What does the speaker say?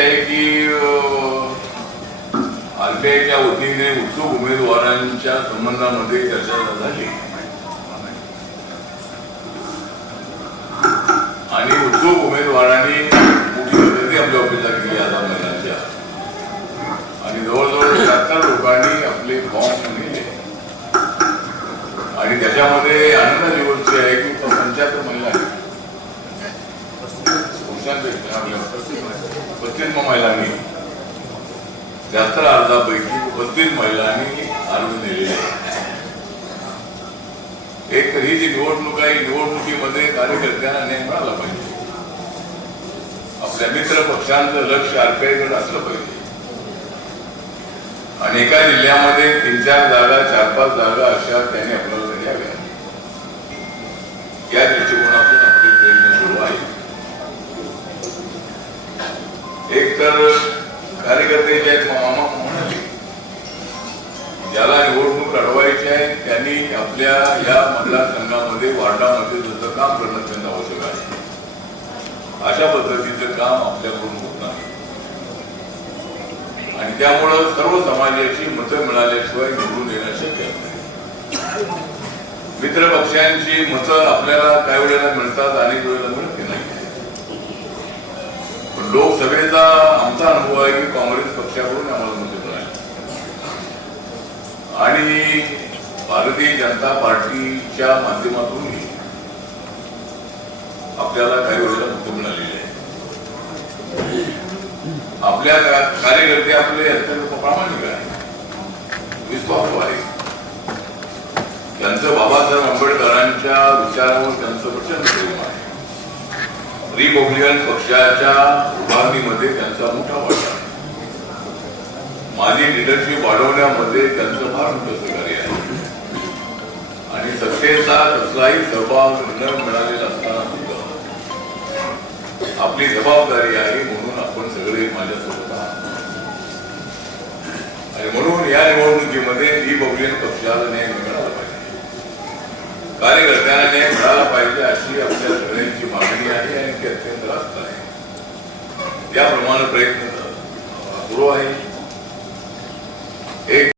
की आरपीआयच्या वतीने उत्सुक उमेदवारांच्या संबंधामध्ये चर्चा झाली आणि उत्सुक उमेदवारांनी मोठी गर्दी आपल्या ऑफिसला केली आझाद मैदानाच्या आणि जवळजवळ 70 लोकांनी आपले फॉर्म नेले आणि त्याच्यामध्ये आनंदाची गोष्ट आहे की 75 महिला आहेत. आपल्या 35 महिलांनी 73 अर्जापैकी 35 महिलांनी अर्ज दिलेले आहेत. एक तर ही जी निवडणूक आहे निवडणुकीमध्ये कार्यकर्त्यांना न्याय मिळाला पाहिजे. आपल्या मित्र पक्षांचं लक्ष आरपीआयकडे असलं पाहिजे आणि एका जिल्ह्यामध्ये 3-4 जागा 4-5 जागा अशा त्यांनी आपल्याला द्याव्या या दृष्टिकोनातून आपले प्रयत्न सुरू आहेत. एक तर कार्यकर्ते जे आहेत मामा म्हणाले ज्याला निवडणूक लढवायची आहे त्यांनी आपल्या या मतदारसंघामध्ये वार्डामध्ये जसं काम करणं त्यांना आवश्यक आहे अशा पद्धतीचं काम आपल्याकडून होत नाही आणि त्यामुळं सर्व समाजाची मतं मिळाल्याशिवाय निवडून येणं शक्य नाही. मित्र पक्षांची मतं आपल्याला काही वेळेला मिळतात अनेक वेळेला मिळत नाही. लोकसभेचा आमचा अनुभव आहे की काँग्रेस पक्षाकडून आम्हाला मतं मिळाली आणि भारतीय जनता पार्टीच्या माध्यमातूनही आपल्याला काही वेळेला मतं मिळालेली आहे. आपल्या कार्यकर्ते आपले अत्यंत प्रामाणिक आहे, विश्वासू आहे. त्यांचं बाबासाहेब आंबेडकरांच्या विचारावर त्यांचं प्रचंड प्रेम आहे. रिपब्लिकन पक्षाच्या उभारणीमध्ये त्यांचा मोठा वाटा आहे. माझी लिडरशिप वाढवण्यामध्ये त्यांचं फार मोठं सहकार्य आहे आणि सत्तेचा कसलाही सहभाग न मिळालेला असताना सुद्धा आपली जबाबदारी आहे म्हणून आपण सगळे माझ्यासोबत आहात आणि म्हणून या निवडणुकीमध्ये रिपब्लिकन पक्षाला न्याय मिळाला पाहिजे, कार्यकर्त्यांना न्याय मिळाला पाहिजे अशी आपल्या सगळ्यांची मागणी आहे आणि ती अत्यंत रास्त आहे. त्याप्रमाणे प्रयत्न